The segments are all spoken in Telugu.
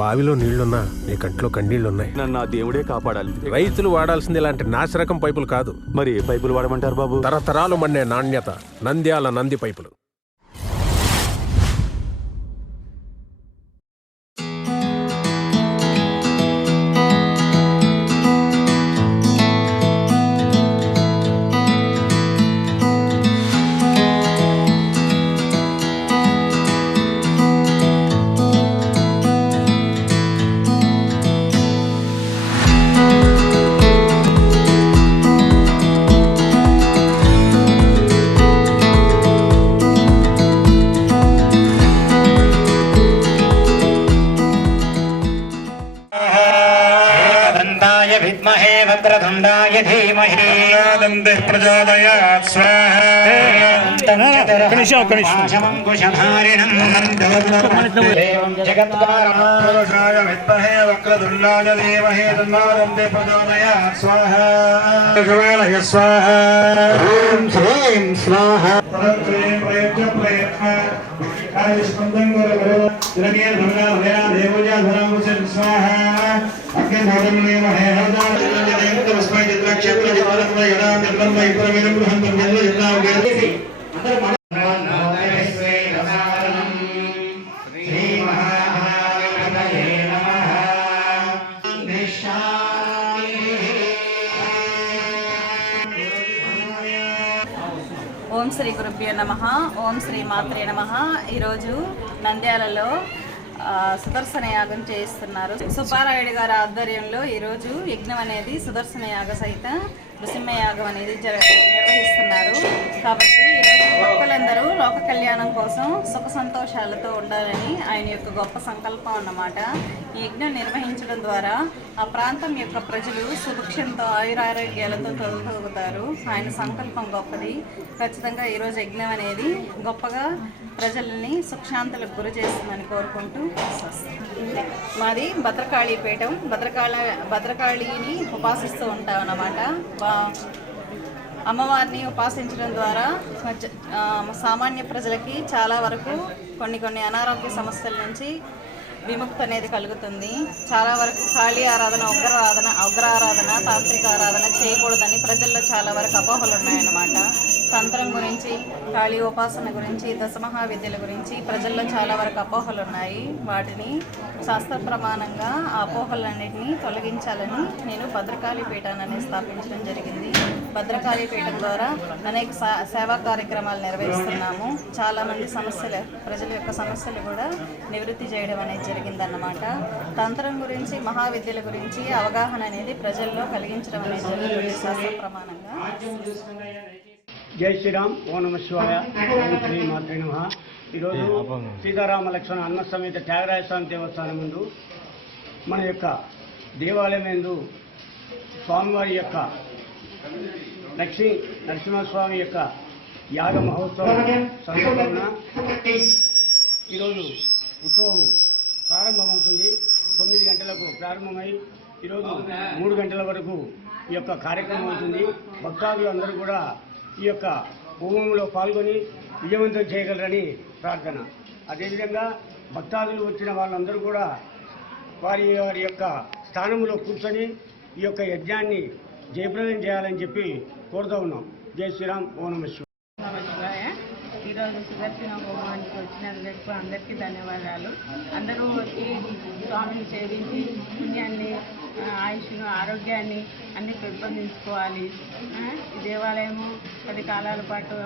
బావిలో నీళ్లున్నా నీ కంట్లో కన్నీళ్లున్నాయి. నన్ను ఆ దేవుడే కాపాడాలి. రైతులు వాడాల్సింది ఇలాంటి నాసిరకం పైపులు కాదు. మరి ఏ పైపులు వాడమంటారు బాబు? తరతరాలు మన్నే నాణ్యత నంద్యాల నంది పైపులు. विद्महे वक्रतुण्डाय धीमहि तन्नो प्रचोदयात् स्वाहा कणिशमङ्कुशधारिणं नन्दोत्तमं जगत्कारणं विद्महे वक्रतुण्डाय धीमहि तन्नो प्रचोदयात् स्वाहा शिवाय स्वाहा ॐ श्रीं स्वाहा प्रयच्छ प्रयत्न स्पन्दं गुरु जनके धर्मना भया देवजा धर्मस्य स्वाहा अग्नि भोजने महे हरदा देवता तस्मै चित्र क्षेत्र जिवालम यदा निर्मल परमेन ग्रहण निर्मल जितना गेसी अंदर मनोदेवस्वे नमारणं श्री महागणपतये नमः ఓం శ్రీ గురుభ్యో నమః. ఓం శ్రీ మాత్రే నమః. ఈరోజు నంద్యాలలో సుదర్శన యాగం చేయిస్తున్నారు. సుబ్బారాయుడు గారి ఆధ్వర్యంలో ఈరోజు యజ్ఞం అనేది సుదర్శన యాగ సహిత నృసింహ యాగం అనేది నిర్వహిస్తున్నారు. కాబట్టి ఈరోజు భక్తులందరూ లోక కళ్యాణం కోసం సుఖ సంతోషాలతో ఉండాలని ఆయన యొక్క గొప్ప సంకల్పం అన్నమాట. ఈ యజ్ఞం నిర్వహించడం ద్వారా ఆ ప్రాంతం యొక్క ప్రజలు సుభిక్షంతో ఆయురారోగ్యాలతో తొలతూగుతారు. ఆయన సంకల్పం గొప్పది. ఖచ్చితంగా ఈరోజు యజ్ఞం అనేది గొప్పగా ప్రజల్ని సుఖశాంతులకు గురి చేస్తుందని కోరుకుంటూ మాది భద్రకాళీపీఠం. భద్రకాళిని ఉపాసిస్తూ ఉంటాం అన్నమాట. అమ్మవారిని ఉపాసించడం ద్వారా సామాన్య ప్రజలకి చాలా వరకు కొన్ని అనారోగ్య సమస్యల నుంచి విముక్తి అనేది కలుగుతుంది. చాలా వరకు కాళీ ఆరాధన, ఉగ్ర ఆరాధన, తాంత్రిక ఆరాధన చేయకూడదని ప్రజల్లో చాలా వరకు అపోహలు ఉన్నాయన్నమాట. తంత్రం గురించి, కాళీ ఉపాసన గురించి, దశమహావిద్యల గురించి ప్రజల్లో చాలా వరకు అపోహలు ఉన్నాయి. వాటిని శాస్త్ర ప్రమాణంగా ఆ అపోహలన్నింటినీ తొలగించాలని నేను భద్రకాళీ పీఠాన్ని స్థాపించడం జరిగింది. భద్రకాళీ పీఠం ద్వారా అనేక సేవా కార్యక్రమాలు నిర్వహిస్తున్నాము. చాలామంది ప్రజల యొక్క సమస్యలు కూడా నివృత్తి చేయడం అనేది జరిగిందన్నమాట. తంత్రం గురించి, మహావిద్యల గురించి అవగాహన అనేది ప్రజల్లో కలిగించడం అనేది జరుగుతుంది శాస్త్ర ప్రమాణంగా. జై శ్రీరామ్. ఓ నమ శివాయ. ఓం శ్రీ మాత్రే నమః. ఈరోజు సీతారామ లక్ష్మణ అన్న సమేత త్యాగరాయ స్వామి దేవస్థానం ముందు మన యొక్క దేవాలయం ముందు స్వామివారి యొక్క లక్ష్మీ నరసింహస్వామి యొక్క యాగ మహోత్సవం సందర్భంగా ఈరోజు ఉత్సవం ప్రారంభమవుతుంది. 9 గంటలకు ప్రారంభమై ఈరోజు 3 గంటల వరకు ఈ యొక్క కార్యక్రమం అవుతుంది. భక్తాదులందరూ కూడా ఈ యొక్క హోమంలో పాల్గొని విజయవంతం చేయగలరని ప్రార్థన. అదేవిధంగా భక్తాదులు వచ్చిన వాళ్ళందరూ కూడా వారి యొక్క స్థానంలో కూర్చొని ఈ యొక్క యజ్ఞాన్ని జయప్రదం చేయాలని చెప్పి కోరుతూ ఉన్నాం. జై శ్రీరామ్. ఓ నమ శివాయ. ఈరోజు సుదర్శన హోమానికి వచ్చినందుకు అందరికీ ధన్యవాదాలు. అందరూ వచ్చి స్వామిని సేవించి పుణ్యాన్ని, ఆయుష్ను, ఆరోగ్యాన్ని అన్ని పెంపొందించుకోవాలి. ఈ దేవాలయము 10 కాలాల పాటు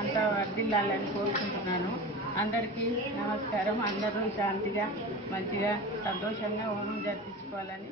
అంతా వర్ధిల్లాలని కోరుకుంటున్నాను. అందరికీ నమస్కారం. అందరూ శాంతిగా, మంచిగా, సంతోషంగా హోమం జరిపించుకోవాలని